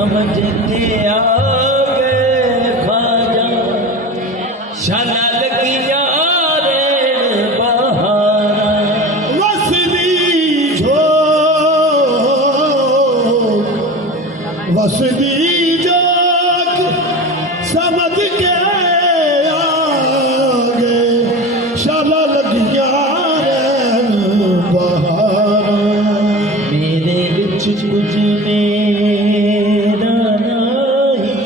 समझ के आ गए ख्वाजा शाला लगिया रे बहारा वसदी जो वसदी जो समझ के आगे शाला लगिया रे बहारा मेरे विच कुछ मेरा नहीं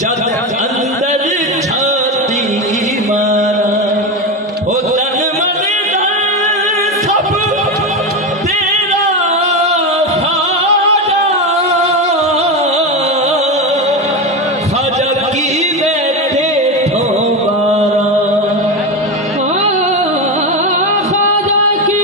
जब अंदर छाती मारा ओ तन मन धन सब तेरा ख्वाजा ख्वाजा की बैठे ठोबारा ख्वाजा की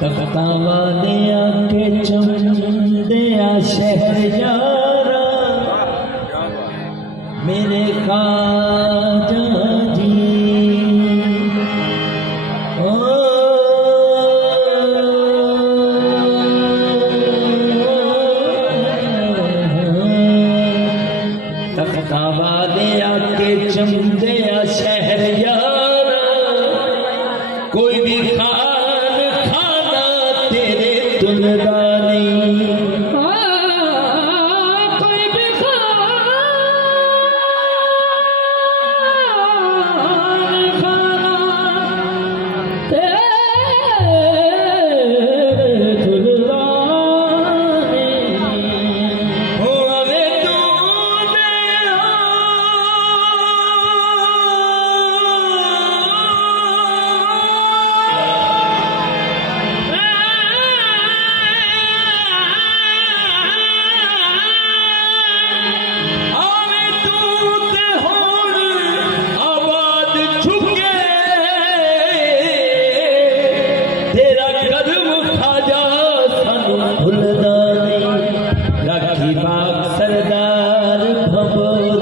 तख्ता वाले आके चमदिया शहर यारा मेरे ख्वाजा जी ओ तख्ता वाले आके चमदिया शहर यारा कोई भी खान खाना तेरे दुलदा नहीं कोई भी खान खाना तेरे दुलदा नहीं हो अवे तूने तेरा कदम खाजा सानू भुलदा नहीं राखी बाग सरदार भबोर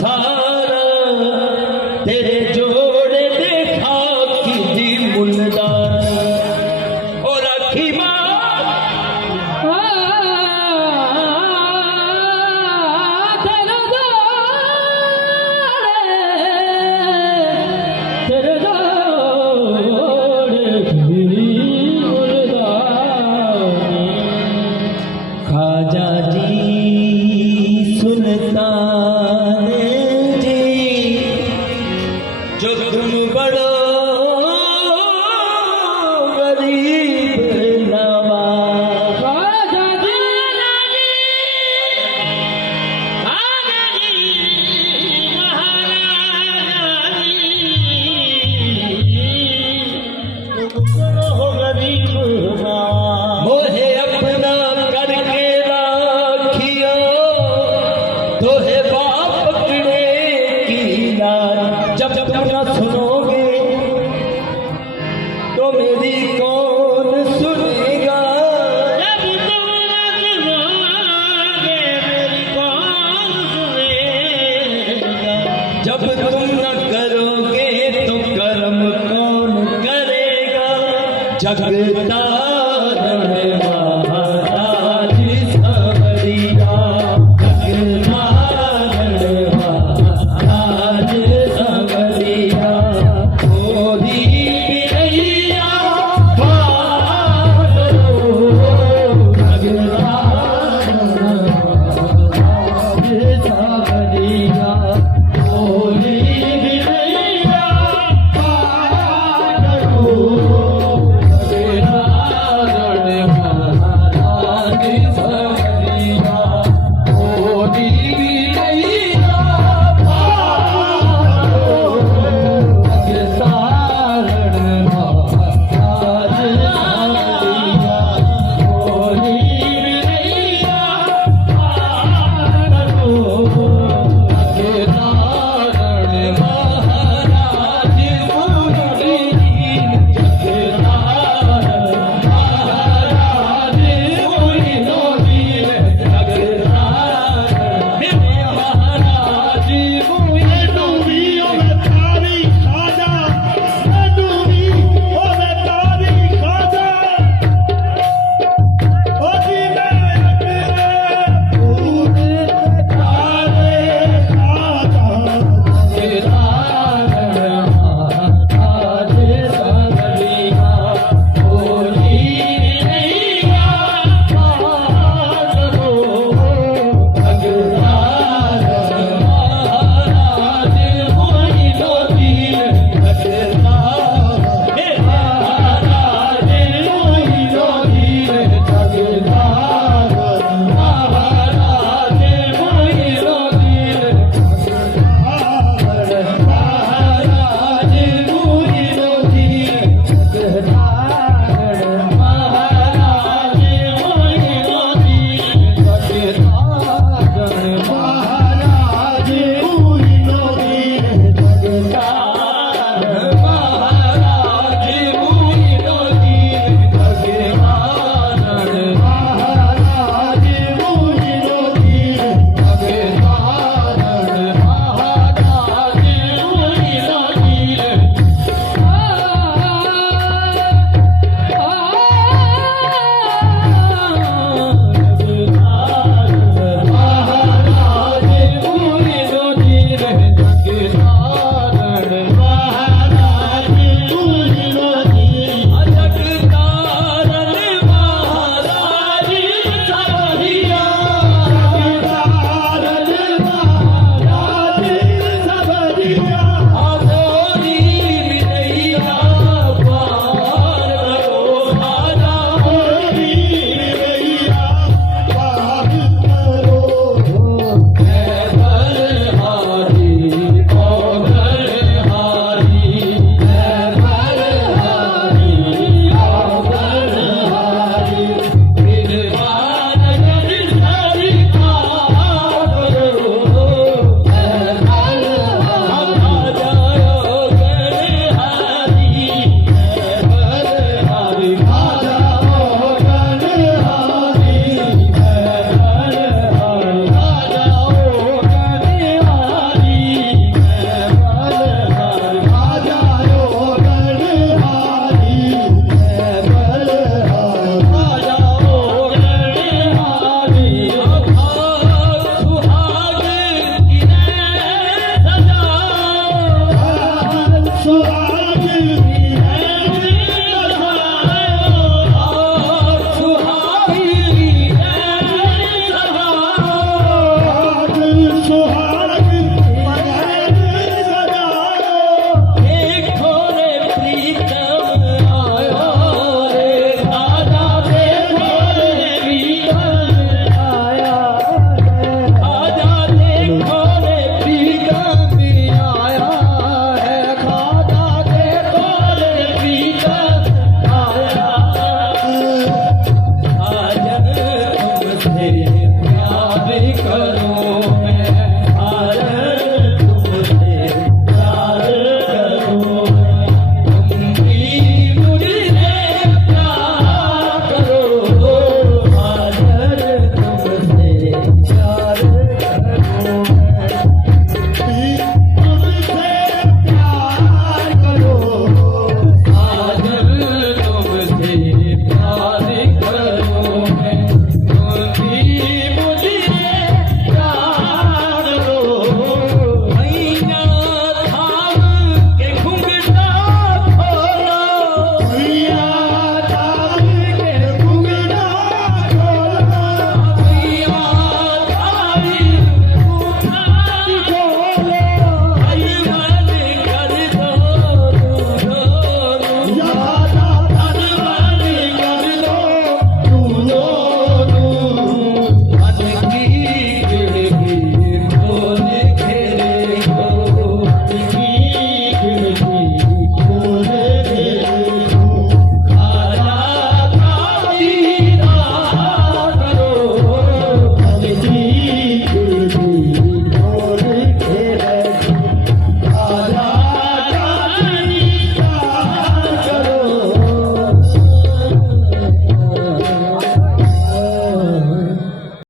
सारा तेरे जोड़े देखा की दी मुलदा ओ राखी बाग तेरा तेरे ख्वाजा जी सुल्तान जी जो तुम बड़ो गरीब नवाज ख्वाजा जी मोहे अपना करके राखियो तोहे बाप पकड़े की लाज जब तुम न सुनोगे तो मेरी कौन सुनेगा जब तुम न सुनोगे मेरी कौन सुनेगा जब तुम न करोगे तो कर्म कौन करेगा जगता